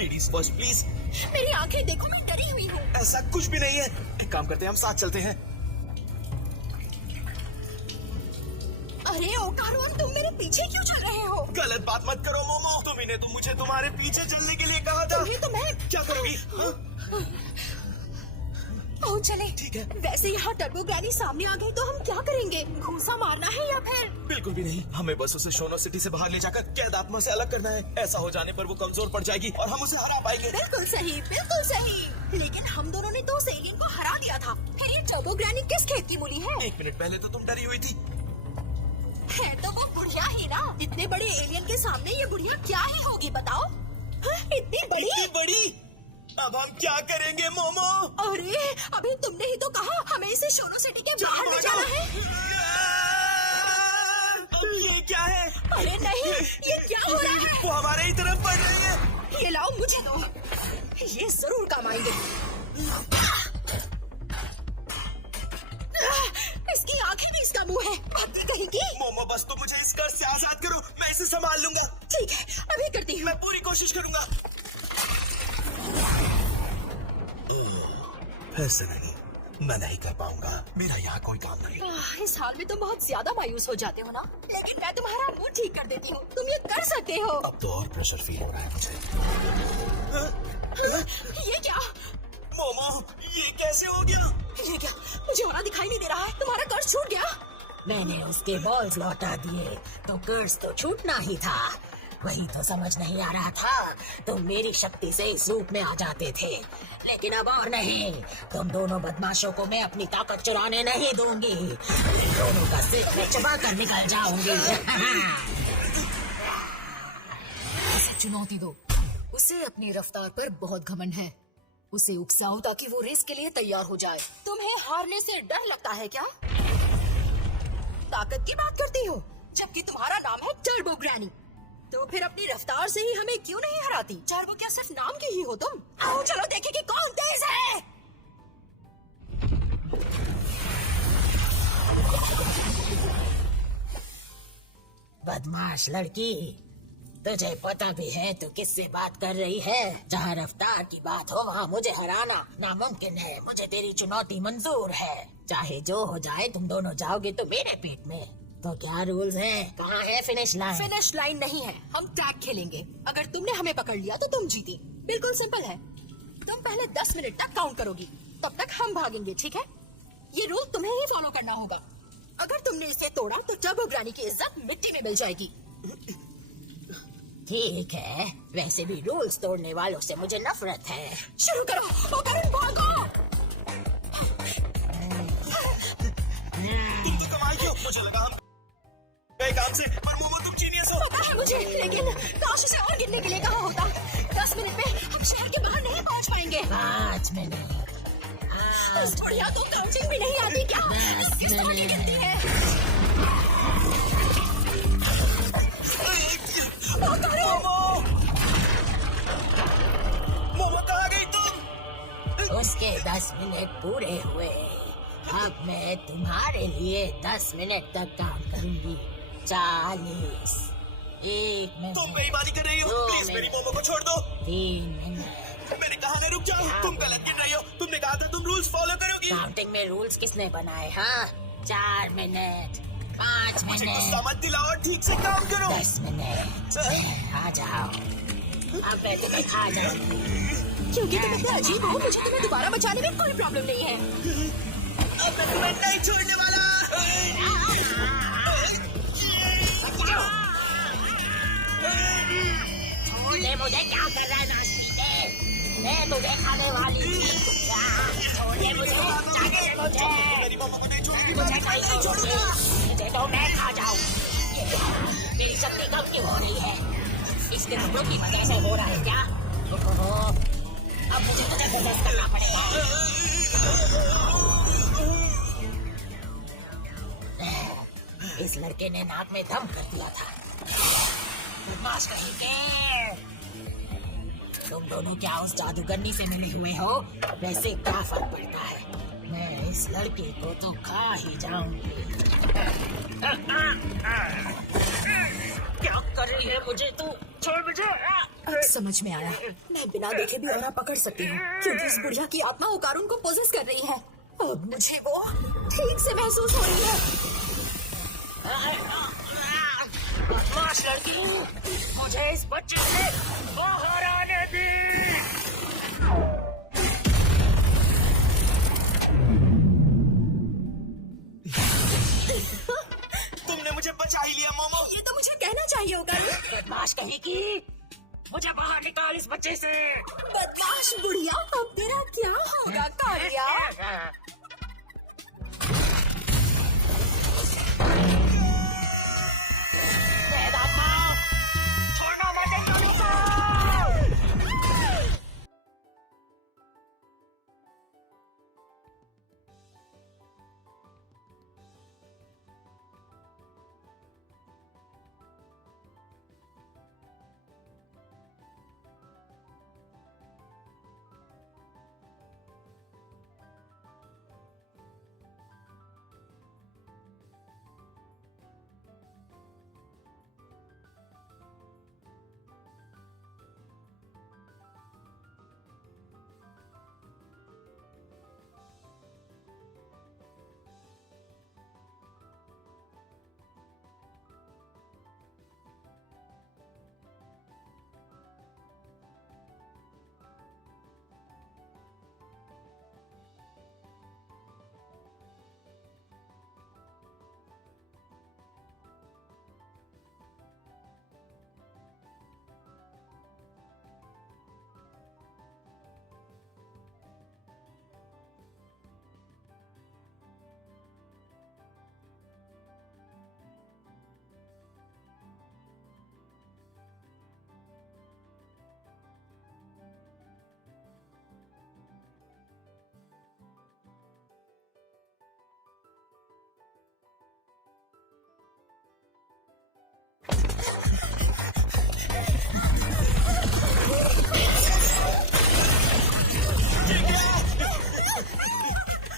Ladies first please. मेरी आंखें देखो, मैं डरी हुई हूँ। ऐसा कुछ भी नहीं है। एक काम करते हैं, हम साथ चलते हैं। अरे ओकारुन, तुम मेरे पीछे क्यों चल रहे हो? गलत बात मत करो मोमो, तुम्ही ने तो मुझे तुम्हारे पीछे चलने के लिए कहा था। तुम्हें तो मैं क्या करोगी? हाँ? पहुँच चले। ठीक है। वैसे यहाँ टर्बो ग्रैनी सामने आ गई तो हम क्या करेंगे? घूसा मारना है या फिर? बिल्कुल भी नहीं, हमें बस उसे शोनो सिटी से बाहर ले जाकर कैद आत्मा से अलग करना है। ऐसा हो जाने पर वो कमजोर पड़ जाएगी और हम उसे हरा पाएंगे। बिल्कुल सही, बिल्कुल सही। लेकिन हम दोनों ने तो उस एलियन को हरा दिया था। फिर ये टर्बो ग्रैनी किस खेत की मूली है? 1 मिनट पहले तो तुम डरी हुई थी। है तो वो बुढ़िया ही ना। इतने बड़े एलियन के सामने ये बुढ़िया क्या ही होगी बताओ? इतनी बड़ी? इतनी बड़ी? अब हम क्या करेंगे मोमो? अरे अभी तुमने ही तो कहा हमें इसे शोनो सिटी के बाहर ले जाना है। अब ये क्या है? अरे नहीं, ये क्या हो रहा है? वो हमारे ही तरफ बढ़ रही है। ये लाओ, मुझे दो, ये जरूर काम आएंगे। इसकी आंखें भी इसका मुंह है, भागी कहेगी। मोमो बस तो मुझे इस कर्ज से आजाद करो, मैं इसे संभाल लूंगा। ठीक है, अभी करती हूँ। मैं पूरी कोशिश करूंगा। ऐसे नहीं, मैं नहीं कर पाऊंगा, मेरा यहाँ कोई काम नहीं। इस हाल में तुम बहुत ज्यादा मायूस हो जाते हो ना, लेकिन मैं तुम्हारा मुंह ठीक कर देती हूँ, तुम ये कर सकते हो। अब तो और प्रेशर फील हो रहा है मुझे। ये क्या? मोमो ये कैसे हो गया? ये क्या? मुझे होना दिखाई नहीं दे रहा है। तुम्हारा कर्ज छूट गया? मैंने उसके बॉल्स लौटा दिए तो कर्ज तो छूटना ही था। वही तो समझ नहीं आ रहा था, तुम मेरी शक्ति से इस रूप में आ जाते थे, लेकिन अब और नहीं। तुम दोनों बदमाशों को मैं अपनी ताकत चुराने नहीं दूंगी। तुम दोनों का सिर में चबा कर निकल जाऊंगी। उसे चुनौती दो। उसे अपनी रफ्तार पर बहुत घमंड है। उसे उकसाओ ताकि वो रेस के लिए तैयार हो जाए। तुम्हें हारने से डर लगता है क्या? ताकत की बात करती हो, जबकि तुम्हारा नाम है टर्बो ग्रैनी। तो फिर अपनी रफ्तार से ही हमें क्यों नहीं हराती? टर्बो क्या सिर्फ नाम की ही हो तुम? आओ चलो देखें कि कौन तेज है। बदमाश लड़की, तुझे पता भी है तू किससे बात कर रही है? जहाँ रफ्तार की बात हो वहाँ मुझे हराना नामुमकिन है। मुझे तेरी चुनौती मंजूर है। चाहे जो हो जाए, तुम दोनों जाओगे तो मेरे पेट में। तो क्या रूल्स हैं? कहाँ है फिनिश लाइन? फिनिश लाइन नहीं है, हम टैग खेलेंगे। अगर तुमने हमें पकड़ लिया तो तुम जीते। बिल्कुल सिंपल है। तुम पहले 10 मिनट तक काउंट करोगी, तब तक हम भागेंगे, ठीक है? ये रूल तुम्हें ही फॉलो करना होगा। अगर तुमने इसे तोड़ा तो टर्बो ग्रैनी की इज्जत मिट्टी में मिल जाएगी। ठीक है, वैसे भी रूल्स तोड़ने वालों से मुझे नफरत है। शुरू करो। ओकारुन भागो। तुम तो कमाल की हो। मुझे लगा हम गए काम से, पर मोमो तुम जीनियस हो। पता है मुझे, लेकिन काश उसे और गिरने के लिए कहा होता। 10 मिनट में हम शहर के बाहर नहीं पहुंच पाएंगे। 5 मिनट। इस बुढ़िया को काउंटिंग भी नहीं आती क्या? किस तरह की गिनती है? मोमो कहाँ गई तुम? उसके 10 मिनट पूरे हुए। अब मैं तुम्हारे लिए 10 मिनट तक काम करूंगी। 40, 1 मिनट, तुम बेईमानी कर रही हो। 2 प्लीज मेरी मिनट, मोमो को छोड़ दो। 3 मिनट। मैंने कहा ना रुक जाओ। तुम गलत कर रही हो। तुमने कहा था तुम रूल्स फॉलो करोगी। काउंटिंग में रूल्स किसने बनाए? हाँ, 4 मिनट, 5 मुझे गुस्सा मिनट, मत दिलाओ और ठीक से काम करो। 10 मिनट। आ जाओ, अब मैं तुम्हें खा जाऊंगी। क्योंकि तुम इतने अजीब हो, मुझे तुम्हें दोबारा बचाने में कोई प्रॉब्लम नहीं है। अब मैं तुम्हें नहीं छोड़ने वाला। छोड़ने मुझे, क्या कर रहा है नाश्ते? मैं तुझे खाने वाली थी। छोड़ने मुझे, जाने दे मुझे। मेरी मोमो को नहीं छोड़ूंगी। मुझे नहीं छोड़ूंगी, मुझे तो मैं खा जाऊं। मेरी शक्ति कम क्यों हो रही है? इसके कपड़ों की वजह से हो रहा है क्या? ओहो, अब मुझे तुझे बर्दाश्त करना पड़ेगा। इस लड़के ने नाक में दम कर दिया था। बदमाश कहीं के। तुम दोनों क्या उस जादूगरनी से मिले हुए हो? वैसे क्या फर्क पड़ता है? मैं इस लड़के को तो खा ही जाऊंगी। क्या कर रही है मुझे तू? छोड़ मुझे। अब समझ में आया, मैं बिना देखे भी ओरा पकड़ सकती हूँ क्योंकि इस बुढ़िया की आत्मा ओकारुन को पोजेस कर रही है। अब मुझे वो ठीक से महसूस हो रही है। बदमाश लड़की, मुझे इस बच्चे से बाहर आने दी। तुमने मुझे बचा ही लिया मोमो। ये तो मुझे कहना चाहिए ओकारुन। बदमाश कहेगी, मुझे बाहर निकाल इस बच्चे से। बदमाश बुढ़िया, अब तेरा क्या होगा कालिया? छोड़ना मत काली को।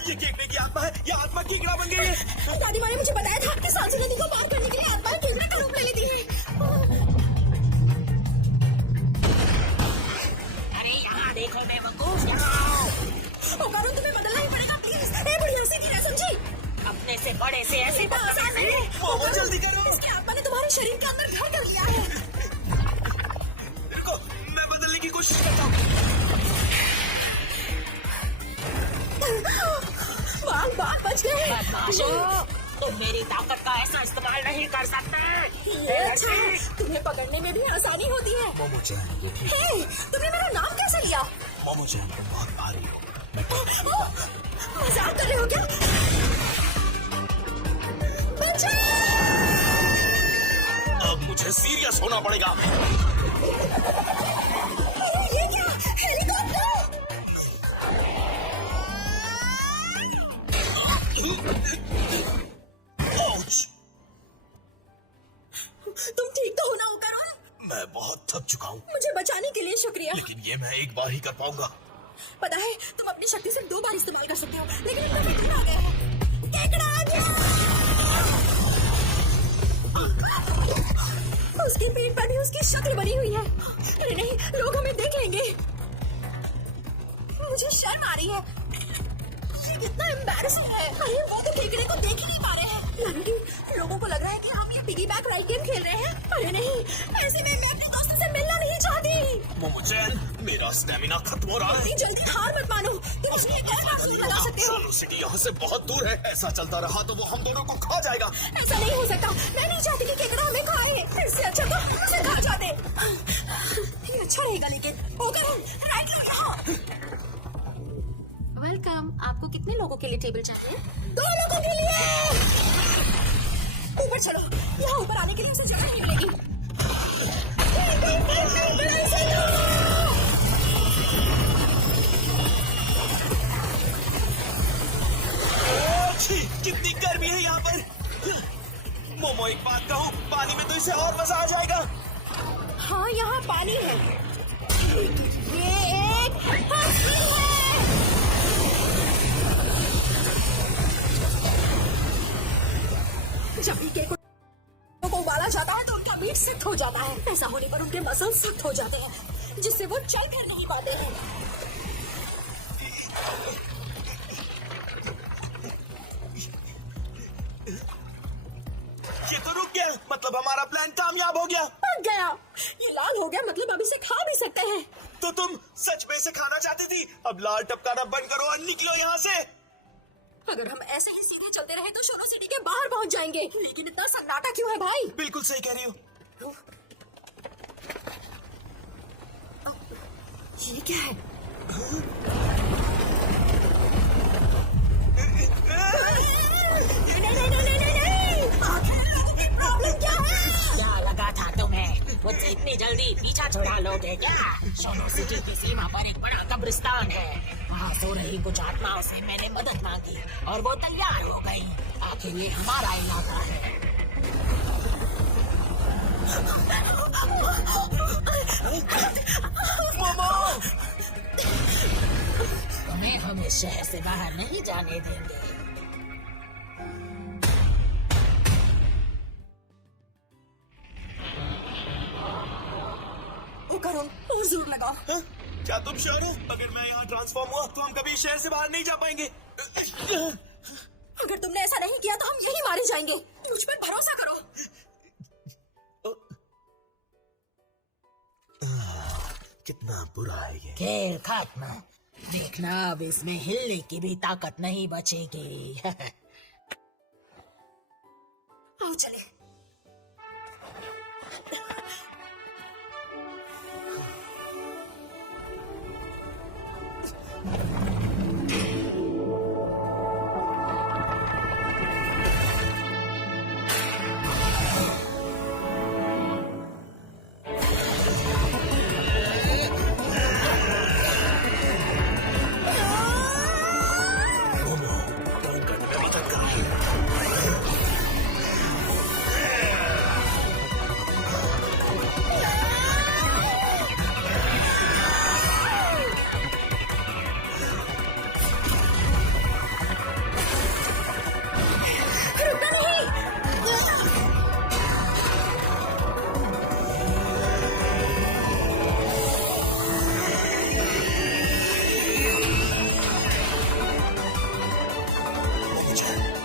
ये केकड़े की आत्मा है, ये आत्मा केकड़ा बन गई है। दादी माँ ने मुझे बताया था कि सांसी नदी को पार करने के लिए आत्मा केकड़े का रूप ले लेती है। अरे यहाँ देखो बेवकूफ, यहाँ। ओकारुन, तुम्हें बदलना ही पड़ेगा प्लीज। ए बुढ़िया, सीधी रह, समझी? अपने से बड़े से ऐसे इतना आसान नहीं है। मोमो जल्दी करो। इसकी आत्मा ने तुम्हारे शरीर के अंदर घर कर लिया है। रुको, मैं बदलने की कोशिश करता हूँ। बाल बच गए। बदमाशो, तुम मेरी ताकत का ऐसा इस्तेमाल नहीं कर सकते। ये अच्छा है, तुम्हें पकड़ने में भी आसानी होती है। मोमो चैन, ये ठीक। हे, तुमने मेरा नाम कैसे लिया? मोमो चैन, तुम बहुत भारी हो। मजाक कर रहे हो क्या? बचाओ! अब मुझे सीरियस होना पड़ेगा। ये क्या? हेलीकॉप्टर! Ouch! तुम ठीक तो हो ना ओकारुन? मैं बहुत थक चुका हूँ, मुझे बचाने के लिए शुक्रिया। लेकिन ये मैं एक बार ही कर पाऊंगा। पता है, तुम अपनी शक्ति सिर्फ 2 बार इस्तेमाल कर सकते हो, लेकिन इतना फिर आ गया है। केकड़ा आ गया! उसकी पीठ पर भी उसकी शक्ल बनी हुई है। अरे नहीं, लोग हमें देख लेंगे। मुझे शर्म आ रही है। ये कितना एम्बैरेसिंग है। अरे वो तो केकड़े को देख ही नहीं पा रहे हैं। यानी कि लोगों को लग रहा है कि हम ये पिगी बैक राइड गेम खेल रहे हैं। अरे नहीं, ऐसे में मैं अपने दोस्तों से मिलना नहीं चाहती। मोमो चैन, मेरा स्टेमिना खत्म हो रहा है। इतनी जल्दी हार मत मानो। तुम इसमें एक गैर बात लगा सकते हो। सोनो सिटी यहाँ से बहुत दूर है। ऐसा चलता रहा तो वो हम दोनों को खा जाएगा। ऐसा नहीं हो सकता। मैं नहीं चाहती कि केकड़ा हमें खाए। इससे अच्छा तो हम उसे खा जाते। ये अच्छा रहेगा, लेकिन ओकारुन, राइट लो यहाँ। वेलकम। आपको कितने लोगों के लिए टेबल चाहिए? 2 लोगों के लिए। ऊपर चलो, यहाँ ऊपर आने के लिए उसे जगह नहीं मिलेगी। बड़ाई से दो। छी, कितनी गर्मी है यहाँ पर। मोमो, एक बात कहूँ, पानी में तो इसे और मजा आ जाएगा। हाँ, यहाँ पानी है। ये एक हंसी है। जब भी केकों को उबाला जाता है तो उनका मीट पेट सख्त हो जाता है। ऐसा होने पर उनके मसल सख्त हो जाते हैं, जिससे वो चल फिर नहीं पाते हैं। ये तो रुक गया, मतलब हमारा प्लान कामयाब हो गया। पक गया, ये लाल हो गया, मतलब अब इसे खा भी सकते हैं। तो तुम सच में इसे खाना चाहती थी? अब लाल टपकाना बंद करो और निकलो यहाँ से। अगर हम ऐसे ही सीधे चलते रहे तो शोनो सिटी के बाहर पहुंच जाएंगे। लेकिन इतना सन्नाटा क्यों है भाई? बिल्कुल सही कह रही हो। ये क्या है? नहीं। आखिर लोगों की प्रॉब्लम क्या है? क्या लगा था तुम्हें मुझसे इतनी जल्दी पीछा छुड़ा लोगे क्या? शोनो सिटी की सीमा पर एक बड़ा कब्रिस्तान है। वहाँ सो रही कुछ आत्माओं से मैंने मदद मांगी और वो तैयार हो गई। आखिर ये हमारा इलाका है। तुम्हें हम इस शहर से बाहर नहीं जाने देंगे। ओ करुण, और जोर लगाओ। हाँ? क्या तुम श्योर हो? अगर मैं यहाँ ट्रांसफॉर्म हुआ तो हम कभी शहर से बाहर नहीं जा पाएंगे। अगर तुमने ऐसा नहीं किया तो हम यही मारे जाएंगे। मुझ पर भरोसा करो। कितना बुरा है ये। खेल खत्म। देखना अब इसमें हिलने की भी ताकत नहीं बचेगी। आओ चले।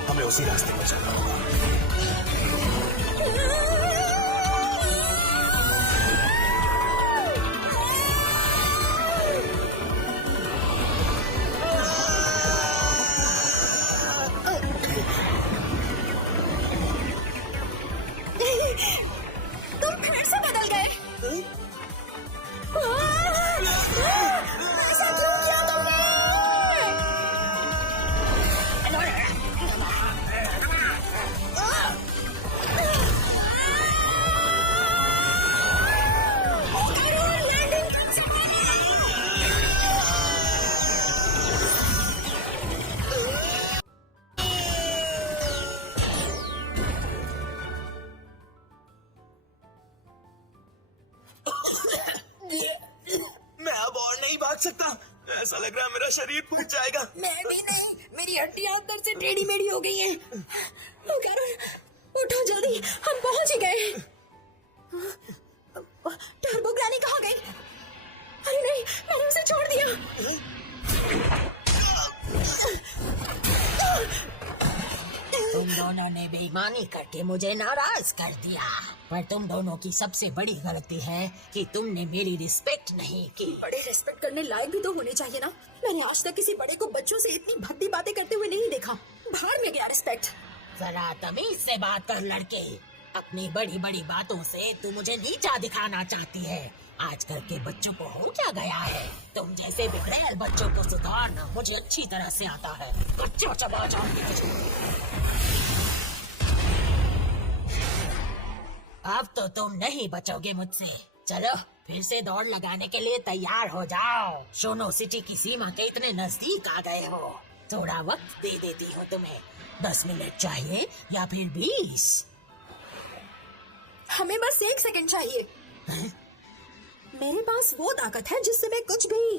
हमें उसी रास्ते पर चलना होगा। तुम फिर से बदल गए। ऐसा क्यों किया तुमने? मैं अब और नहीं भाग सकता। ऐसा लग रहा है मेरा शरीर फूट जाएगा। मैं भी नहीं, मेरी हड्डियां अंदर से टेढ़ी मेढ़ी हो गई हैं। ओ करुण, उठो जल्दी, हम पहुंच ही गए। टर्बो ग्रैनी कहाँ गई? अरे नहीं, मैंने उसे छोड़ दिया। तुम दोनों ने बेईमानी करके मुझे नाराज कर दिया, पर तुम दोनों की सबसे बड़ी गलती है कि तुमने मेरी रिस्पेक्ट नहीं की। बड़े रिस्पेक्ट करने लायक भी तो होने चाहिए ना। मैंने आज तक किसी बड़े को बच्चों से इतनी भद्दी बातें करते हुए नहीं देखा। भाड़ में गया रिस्पेक्ट। जरा तमीज से बात कर लड़के। अपनी बड़ी बड़ी बातों से तू मुझे नीचा दिखाना चाहती है। आजकल के बच्चों को हो क्या गया है? तुम जैसे बिगड़ैल बच्चों को सुधारना मुझे अच्छी तरह से आता है। बच्चों चबा जाओगे अब तो तुम नहीं बचोगे मुझसे। चलो फिर से दौड़ लगाने के लिए तैयार हो जाओ। शोनो सिटी की सीमा के इतने नजदीक आ गए हो। थोड़ा वक्त दे देती हूँ तुम्हें। 10 मिनट चाहिए या फिर 20? हमें बस 1 सेकंड चाहिए। मेरे पास वो ताकत है जिससे मैं कुछ भी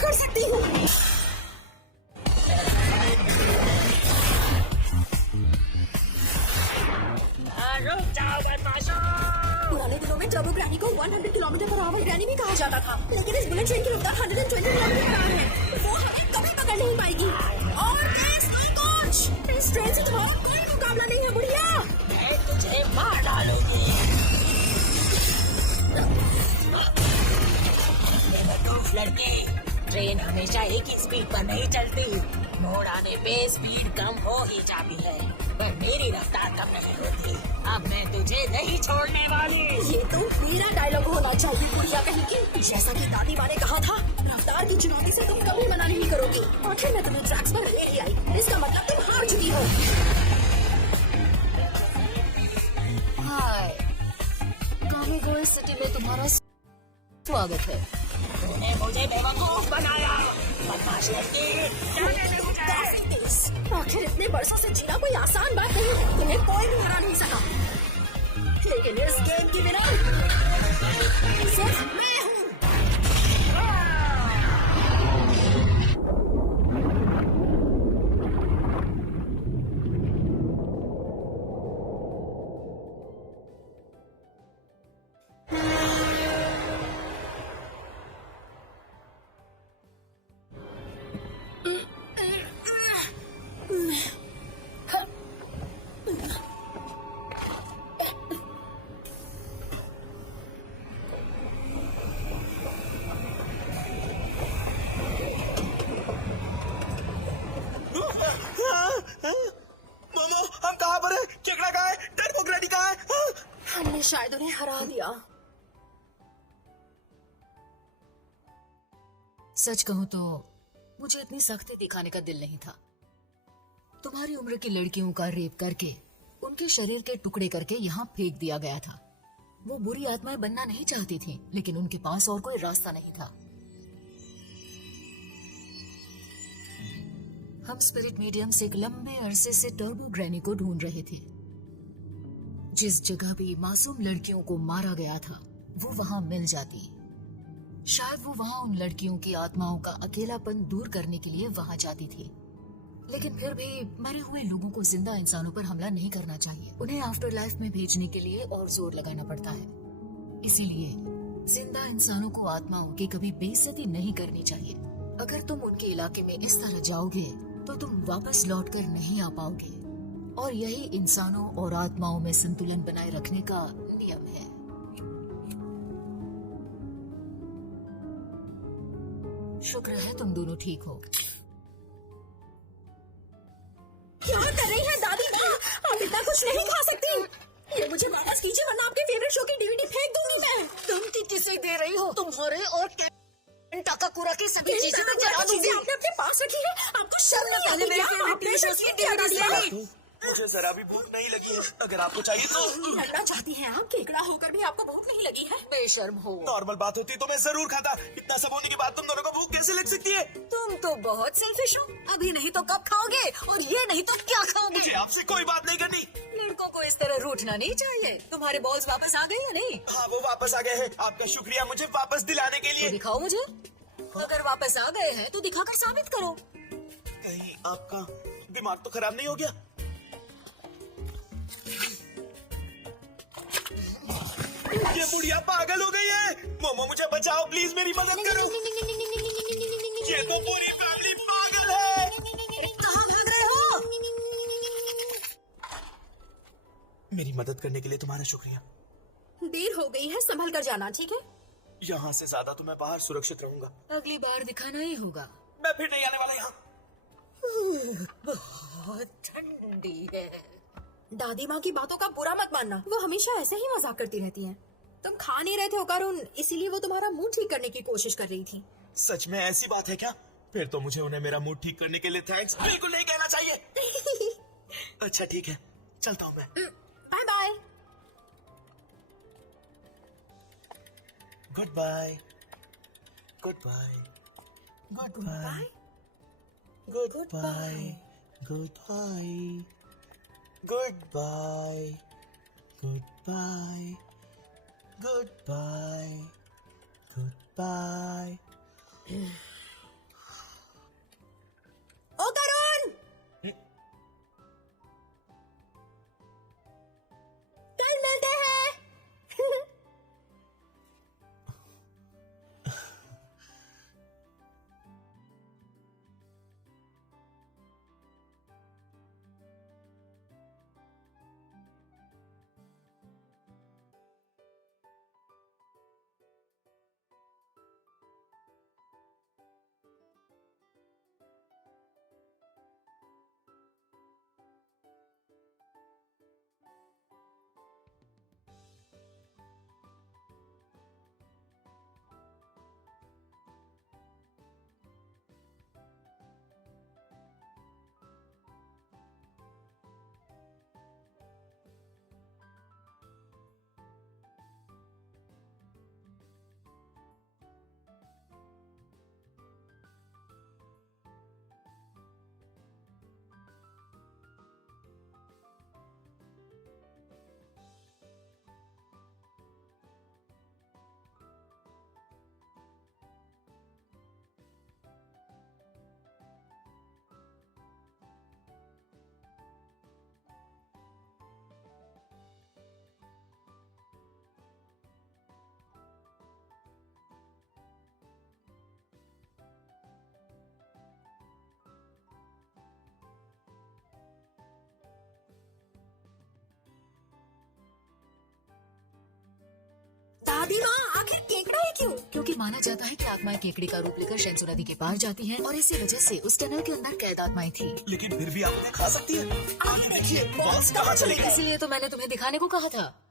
कर सकती हूँ। जाता था, लेकिन इस बुलेट ट्रेन की रफ्तार 120 किलोमीटर पर आवर है। वो हमें कभी पकड़ नहीं पाएगी। और तेज नहीं कुछ। इस ट्रेन से तुम्हारा कोई मुकाबला नहीं है बुढ़िया। मैं तुझे मार डालूंगी। बेवकूफ लड़की, ट्रेन हमेशा एक ही स्पीड पर नहीं चलती। मोड़ आने पे स्पीड कम हो ही जाती है, पर मेरी रफ्तार कम नहीं होती। अब मैं तुझे नहीं छोड़ने वाली। ये तो मेरा डायलॉग होना चाहिए बुढ़िया कहीं की। जैसा कि दादी माँ ने कहा था, रफ्तार की चुनौती से तुम कभी मना नहीं करोगी। आखिर मैं तुम्हें ट्रैक्स पर ले ही आई, इसका मतलब तुम हार चुकी हो। हाय, कामी गोल सिटी में तुम्हारा स्वागत है। तूने मुझे बेवकूफ बनाया। बदमाश लड़की, जाने दे मुझे। काफी तेज। आखिर इतने बरसों से जीना कोई आसान बात नहीं है। तुम्हें कोई भी हरा नहीं सका, लेकिन इस गेम की विनर सिर्फ मैं हूँ। मोमो, हम कहाँ पर हैं? केकड़ा कहाँ है? टर्बो ग्रेडी कहाँ है? हाँ? हमने शायद उन्हें हरा दिया। सच कहूँ तो मुझे इतनी सख्ती दिखाने का दिल नहीं था। तुम्हारी उम्र की लड़कियों का रेप करके उनके शरीर के टुकड़े करके यहाँ फेंक दिया गया था। वो बुरी आत्माएं बनना नहीं चाहती थी, लेकिन उनके पास और कोई रास्ता नहीं था। हम स्पिरिट मीडियम से एक लंबे अरसे से टर्बो ग्रैनी को ढूंढ रहे थे। जिस जगह भी मासूम लड़कियों को मारा गया था, वो वहां मिल जाती। शायद वो वहां उन लड़कियों की आत्माओं का अकेलापन दूर करने के लिए वहां जाती थी। लेकिन फिर भी मरे हुए लोगों को जिंदा इंसानों पर हमला नहीं करना चाहिए। उन्हें आफ्टर लाइफ में भेजने के लिए और जोर लगाना पड़ता है। इसीलिए जिंदा इंसानों को आत्माओं की कभी बेइज्जती नहीं करनी चाहिए। अगर तुम उनके इलाके में इस तरह जाओगे तो तुम वापस लौट कर नहीं आ पाओगे, और यही इंसानों और आत्माओं में संतुलन बनाए रखने का नियम है। शुक्र है तुम दोनों ठीक हो। क्या कर रही है दादी माँ? आप इतना कुछ नहीं खा सकती। ये मुझे वापस कीजिए, वरना आपके फेवरेट शो की डीवीडी फेंक दूंगी मैं। तुम किसे दे रही हो? तुम्हारे और टाकाकुरा की सभी चीजें मैं जला दूंगी। आपने अपने पास रखी है, आपको शर्म नहीं आती क्या? आपने शक्ति क्या दी? मुझे जरा भी भूख नहीं लगी है। अगर आपको चाहिए तो। लड़ना चाहती हैं आप? केकड़ा होकर भी आपको भूख नहीं लगी है? बेशर्म हो। नॉर्मल बात होती तो मैं जरूर खाता। इतना सब होने के बाद तुम दोनों को भूख कैसे लग सकती है? तुम तो बहुत सेल्फिश हो। अभी नहीं तो कब खाओगे, और ये नहीं तो क्या खाओगे? मुझे आपसे कोई बात नहीं करनी। लड़कों को इस तरह रूठना नहीं चाहिए। तुम्हारे बॉल्स वापस आ गए या नहीं? हाँ, वो वापस आ गए हैं। आपका शुक्रिया मुझे वापस दिलाने के तो लिए। दिखाओ मुझे। अगर वापस आ गए हैं तो दिखाकर साबित करो। कहीं आपका दिमाग तो खराब नहीं हो गया? ये बुढ़िया पागल हो गई है। मोमो, मुझे बचाओ प्लीज, मेरी मदद करो। ये तो पूरी फैमिली पागल है। कहाँ भाग रहे हो? मेरी मदद करने के लिए तुम्हारा शुक्रिया। देर हो गई है, संभल कर जाना, ठीक है? यहाँ से ज्यादा तो मैं बाहर सुरक्षित रहूंगा। अगली बार दिखाना ही होगा। मैं फिर नहीं आने वाला यहाँ। बहुत ठंडी है। दादी माँ की बातों का बुरा मत मानना, वो हमेशा ऐसे ही मजाक करती रहती हैं। तुम खा नहीं रहे थे ओकारुन, इसीलिए वो तुम्हारा मुंह ठीक करने की कोशिश कर रही थी। सच में ऐसी बात है क्या? फिर तो मुझे उन्हें मेरा मूड ठीक करने के लिए थैंक्स बिल्कुल नहीं कहना चाहिए। अच्छा ठीक है, चलता हूँ मैं। Bye bye. Goodbye. Goodbye. Goodbye. Goodbye. Goodbye. Goodbye. Goodbye. Goodbye. Goodbye. ओकारुन, कल मिलते हैं। क्यों? क्योंकि माना जाता है कि आत्माएं केकड़ी का रूप लेकर शेंसू नदी के पार जाती हैं और इसी वजह से उस टनल के अंदर कैद आत्माएं थी। लेकिन फिर भी आप उन्हें खा सकती है। आगे देखिए, बॉल्स कहाँ चले गए? इसीलिए तो मैंने तुम्हें दिखाने को कहा था।